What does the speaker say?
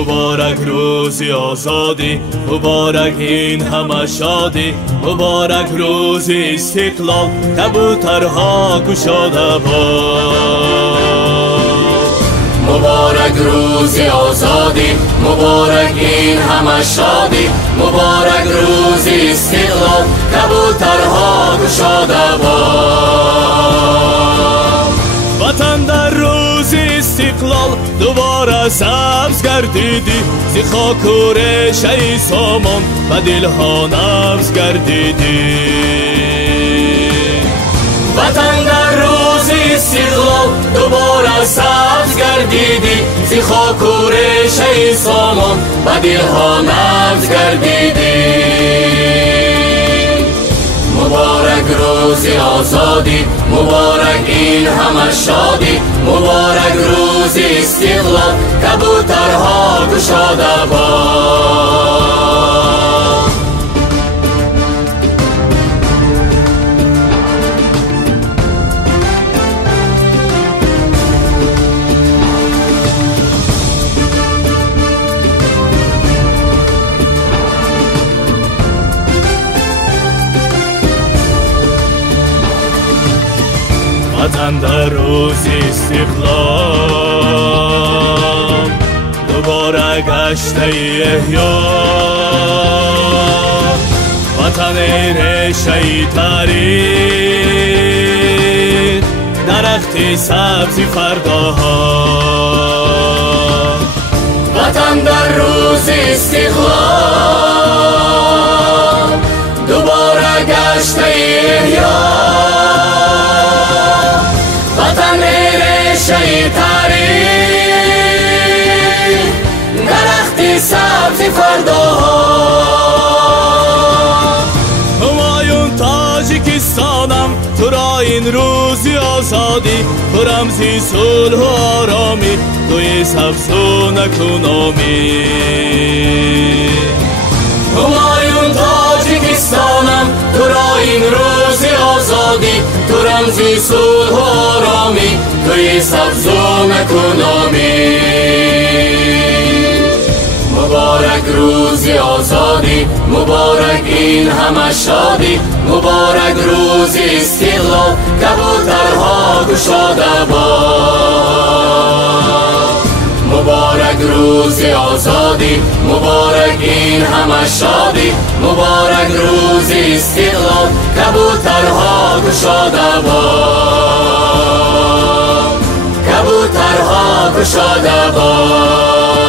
مبارک روزی آزادی، مبارک این همه شادی، مبارک روزی استقلال، کبوترها گشاده باد. مبارک روزی آزادی، مبارک این همه شادی، مبارک روزی استقلال، کبوترها گشاده باد. وطن در روز استقلال دوباره سبز گردیدی، زی خاک و ریشه سامان و دلها نبض گردیدی. وطن در روز استقلال دوباره سبز گردیدی، زی خاک و ریشه سامان و دلها نبض گردیدی. مبارک روزی آزادی، مبارک این همه شادی، مبارک روزی استقلال، کبوترها گشاده باد. وطن در روز استقلال دوباره گشته احیا، وطن ریشه تاریخ، درخت سبز فرداها. وطن در روز استقلال دوباره گشته احیا، وطن ریشه تاریخ، درخت سبز فرداها. همایون تاجیکستانم تو را این روزی آزادی، تو رمزی صلح و آرامی، توی سبز و نکنامی. همایون تاجیکستانم تو را این روزی آزادی، تو رمزی صلح و آرامی، توی سبز و نکنامی. مبارک روزی آزادی، مبارک این همه شادی، مبارک روزی استقلال، کبوترها گشاده باد. مبارک روزی آزادی، مبارک این همه شادی، مبارک روزی استقلال، کبوترها گشاده باد. کبوترها گشاده باد.